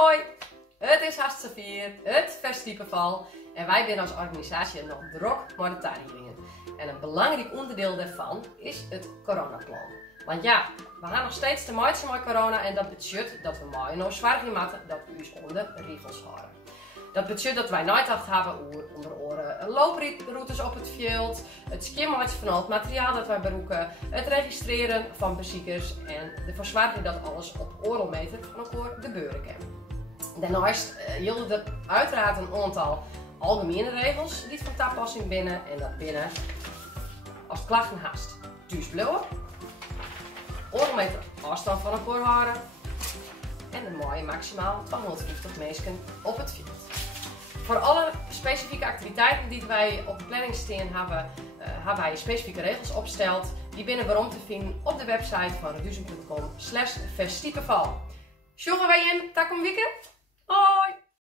Hoi, het is hartstikke vier, het festival en wij zijn als organisatie nog druk met de tarieven. En een belangrijk onderdeel daarvan is het coronaplan. Want ja, we gaan nog steeds te maken met corona en dat betekent dat we maar nog zwaar moeten dat we ons onder regels houden. Dat betekent dat wij nagedacht hebben onder oren looproutes op het veld, het skimmen van al het materiaal dat wij gebruiken, het registreren van bezoekers en de verzorging dat alles op oorlogmeter van elkaar gebeuren kan. Daarnaast hielden er uiteraard een aantal algemene regels die van toepassing binnen en dat binnen als klachten haast thuis blijven, oorlogmeter afstand van elkaar houden en een mooie maximaal 250 mensen op het veld. Voor alle specifieke activiteiten die wij op de planning staan hebben, hebben wij specifieke regels opgesteld. Die binnen waarom te vinden op de website van reduzen.com/festival. Sjoggen wij in, tak om weekend?